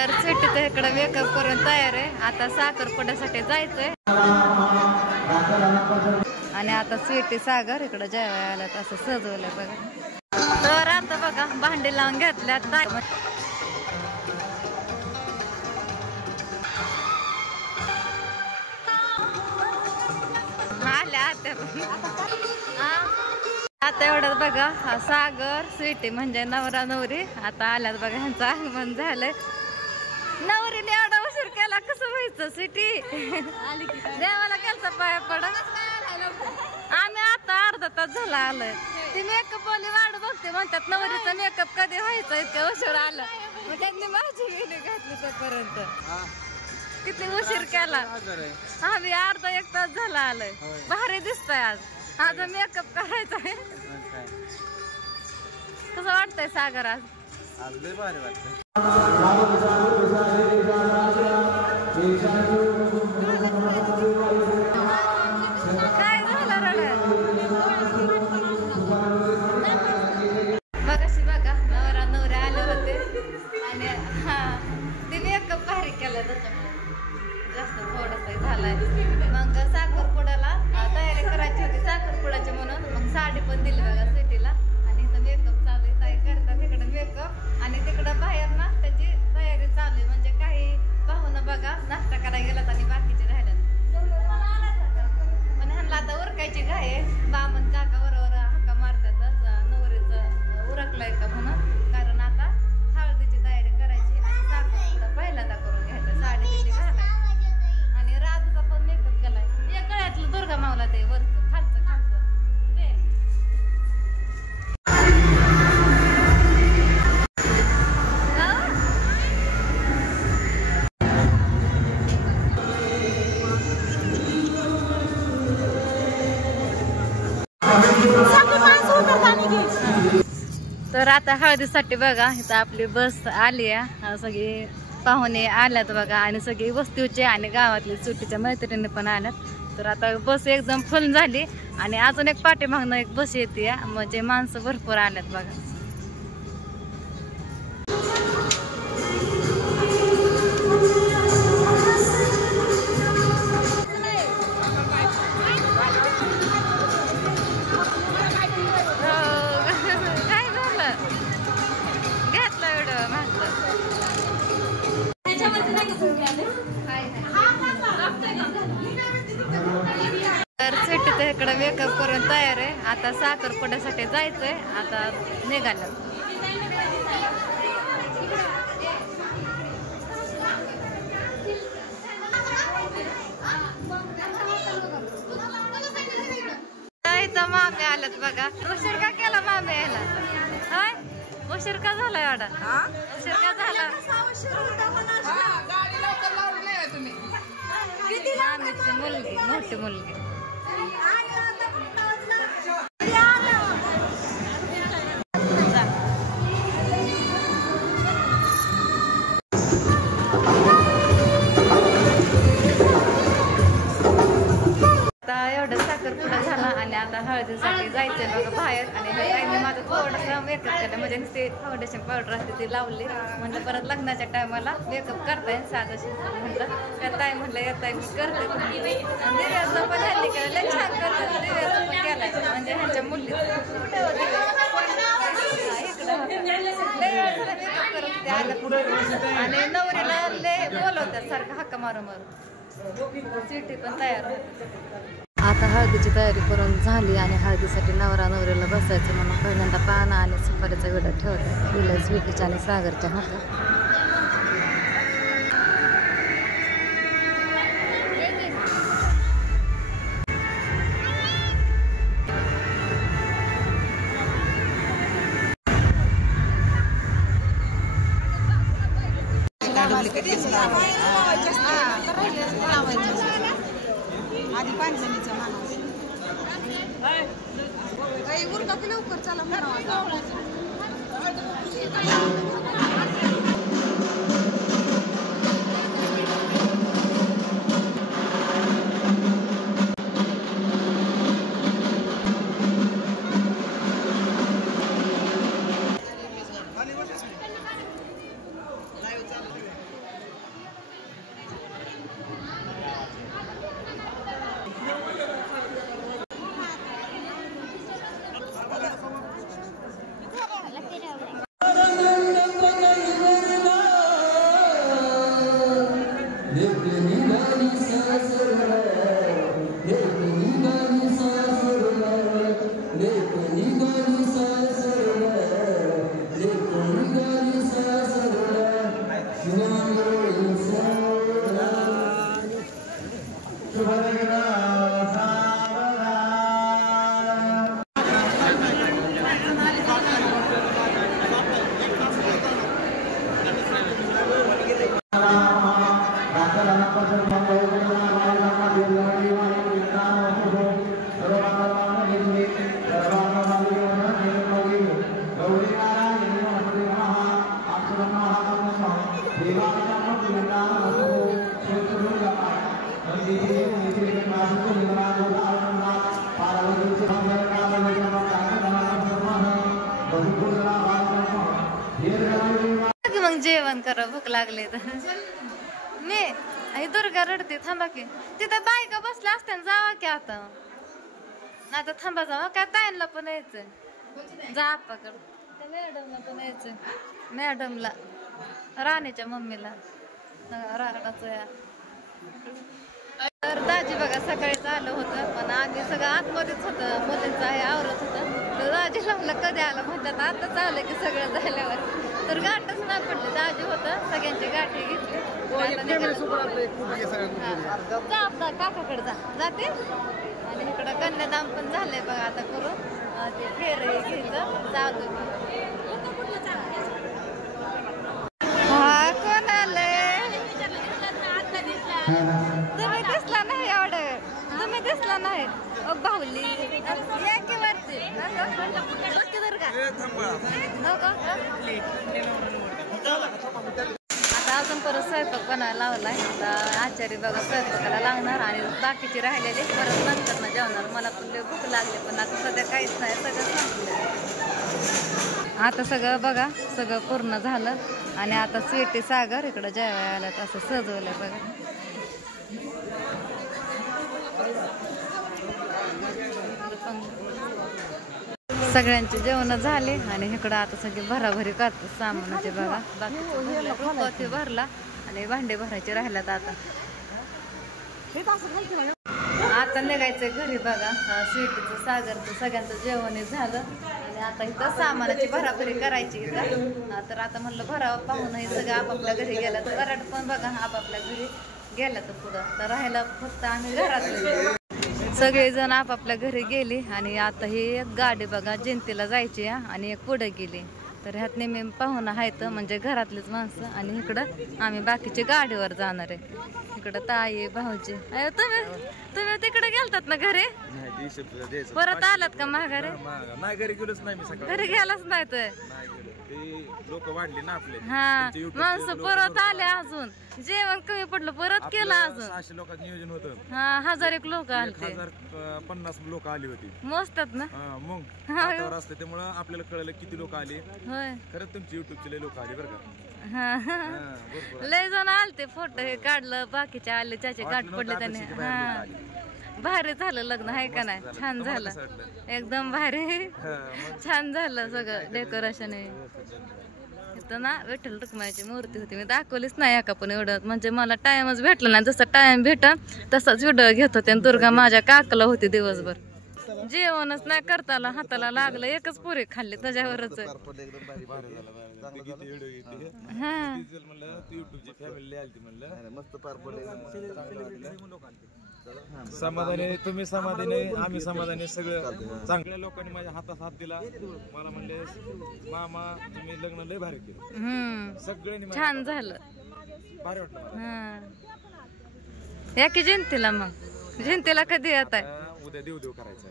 तर सिटीचं इकडं मेकअप करून तयार आहे. आता साखरपुड्यासाठी जायचंय आणि आता स्वीटी सागर इकडं जेवायला असं सजवलंय बघा. तर आता बघा भांडी लावून घेतल्यात. आल्या आता एवढंच बघा. सागर स्वीटी म्हणजे नवरा नवरी आता आल्यात बघा. ह्यांचं आगमन झालंय. नवरीने एवढा उशीर केला कसं व्हायचं स्वीटी? देवाला केलता पाया पड. आम्ही आता अर्धा तास झाला आलोय. ती मेकअप वाली वाट बघते म्हणतात नवरीचा मेकअप कधी व्हायचा इतक्या उशीर आला. मग त्यांनी माझी वेली घातली तोपर्यंत. किती उशीर केला. आम्ही अर्धा एक तास झाला आलोय. भारी दिसतंय आज. आज मेकअप करायचा आहे. कसं वाटतंय सागर आज? भारी वाटतंय. काय झालं रडत? मगाशी बघा नवरा नवरी आले होते आणि ते मेकअप भारी केला त्याच्यामुळे जास्त थोडासा झालाय. मग साखरपुड्याला तयारी करायची होती साखरपुड्याची म्हणून मग साडी पण दिली बघा सिटीला. आणि इथं मेकअप चालू आहे. ताई करतात तिकडे मेकअप आणि तिकडं बाहेर नाश्त्याची तयारी चालू आहे. म्हणजे काही पाहुणं बघा नाश्ता करायला गेलात आणि बाकीचे राहिल्यात. पण ह्यांना आता उरकायची घाई आहे. बामण काका बरोबर हक्का मारतात नवरीचं उरकलंय का म्हणून. कारण आता हळदीची तयारी करायची आणि साखरपुडा पहिल्यांदा करून घ्यायचा. साडी दिली घालाय आणि राजूचा पण मेकअप केलाय. या गळ्यातलं दुर्गा मावला ते वरचं खालचं खालचं ते तर आता हळदीसाठी बघा इथं आपली बस आली आहे. सगळी पाहुणे आल्यात बघा आणि सगळी वस्तीचे आणि गावातली सुट्टीच्या मैत्रिणी पण आल्यात. तर आता बस एकदम फुल झाली आणि अजून एक पाठीमागनं एक बस येते. म्हणजे माणसं भरपूर आल्यात बघा. तर सिटीचं इकडं मेकअप करून तयार आहे. आता साखरपुड्यासाठी जायचंय. आता निघालं. इथं मामे आल्यात बघा. उशीर का केला मामे यायला? उशीर का झाला एवढा? उशीर का झाला? मामीची मुलगी मोठी मुलगी. एवढं साखरपुडा झाला आणि आता हळदीसाठी जायचंय बघा बाहेर. आणि ताईने माझं थोडंसं मेकअप केलं. म्हणजे ते फाउंडेशन पावडर असते ती लावली. म्हटलं परत लग्नाच्या टायमाला मेकअप करता येईल साधं शिकलं. म्हटलं त्या ताई म्हटलं येत ताई मी करते. दिव्याचं पण हल्ली केलं. लय छान करतात. दिव्याचं पण केलाय म्हणजे ह्यांच्या मुलीचं मेकअप करत ते आलं आणि नवरीला लय बोलवतात सारखं हक्का मारू मारू. सिटी पण तयार होते. आता हळदीची तयारी करून झाली आणि हळदीसाठी नवरा नवरीला बसायचं म्हणून पहिल्यांदा पानं आणि सुपारीचा विडा ठेवला. दिलं स्वीटीच्या आणि सागरच्या हातात. आधी 5 जणीचं माणूस काही उरका की लवकर चला म्हणावं. मग जेवण करा, भूक लागले तर मी आई दुर्गा रडते. थांबा की तिथं बायका बसल्या असत्या, जावा की आता. नाही तर थांबा, जावा काय ताईंला पण यायचंय, जा आपाकडं. त्या मॅडमला पण यायचंय, मॅडमला, राणीच्या मम्मीला राडाचं या. तर दाजी बघा सकाळीच आलं होतं, पण आधी सगळं आतमध्येच होतं, मुलींचं आहे आवरत होतं. तर दाजी म्हणलं कधी आलं म्हणतात, आताच आलं की सगळं झाल्यावर. तर गाठच नाही पडले, दाजी होतं, सगळ्यांची गाठी घेतली. जा आपला काकाकडे जाते. आणि इकडं कन्यादान पण झालंय बघा आता करून, ते फेर घ्यायचं चालू. हा कोण आलंय? तुम्ही दिसला नाही एवढं, तुम्ही दिसला नाही. बाहुली या की वरती आता अजून परत स्वयंपाक बनायला लावलाय. आता आचारी बघा स्वयंपाकाला लागणार आणि बाकीचे राहिलेले परत नंतर ना जेवणार. मला पण भूक लागली, पण आता सध्या काहीच नाही, सगळं संपलं. आता सगळं बघा सगळं पूर्ण झालं आणि आता स्वीटी सागर इकडं जेवायला आल्यात, असं सजवलंय बघा. सगळ्यांचे जेवण झाले आणि इकडं आता सगळे भराभरी करतात सामानाचे बघा. बाकी भरला आणि भांडे भरायचे राहिल्यात. आता निघायचंय घरी बघा. स्वीटीचं सागरचं सगळ्यांचं जेवण झालं आणि आता इथं सामानाची भराभरी करायची इथं. तर आता म्हणलं भरावं पाहून हे सगळं आपापल्या घरी गेलं. तर कराड पण बघा आपापल्या घरी गेला. तर पुढं तर राहायला फक्त आम्ही घरात सगळेजण आपापल्या घरी गेले. आणि आता ही एक गाडी बघा जयंतीला जायची आणि एक पुढे गेली. तर ह्यात नेहमी पाहुण आहेत म्हणजे घरातलीच माणसं आणि इकडं आम्ही बाकीचे गाडीवर जाणार आहे. इकडं ताई भाऊजी. तुम्ही तिकडे गेलतात ना घरी, परत आलात का माघारी? घरी गेलोच नाही मी सकाळी, घरी गेलाच नाही तर लोक वाढले ना आपले. हा माणसं परत आले, अजून जेवण कमी पडलं परत केलं. अजून 600 लोकांचं नियोजन होतं. हा 1000 एक लोक आले, 1050 लोक आली होती. मस्तात ना मग असते त्यामुळं आपल्याला कळलं किती लोक आले. होय खरंच तुमची युट्यूबचे लोक आले बरं का. लय जण आलते, फोटो हे काढलं, बाकीचे आले ज्याचे गाठ पडले त्याने. हा भारी झालं लग्न आहे का नाही? छान झालं एकदम भारी, छान झालं सगळं डेकोरेशन. इथं ना विठ्ठल रखुमाईची मूर्ती होती, मी दाखवलीच नाही का पण एवढं, म्हणजे मला टाइमच भेटला नाही. जसा टाइम भेटा तसाच व्हिडिओ घेत होते. आणि दुर्गा माझ्या काकला होती दिवसभर, जेवणच नाही करताला हाताला लागलं, एकच पुरी खाल्ली त्याच्यावरच. समाधानी तुम्ही समाधानी, आम्ही समाधानी, सगळं चांगल्या लोकांनी माझ्या हातात हात दिला. मला म्हणले मामा तुम्ही लग्न लय भारी केलं, सगळ्यांनी छान झालं, भारी वाटलं. या की जयंतीला, मग जयंतीला कधी येत आहे? उद्या देव करायचं.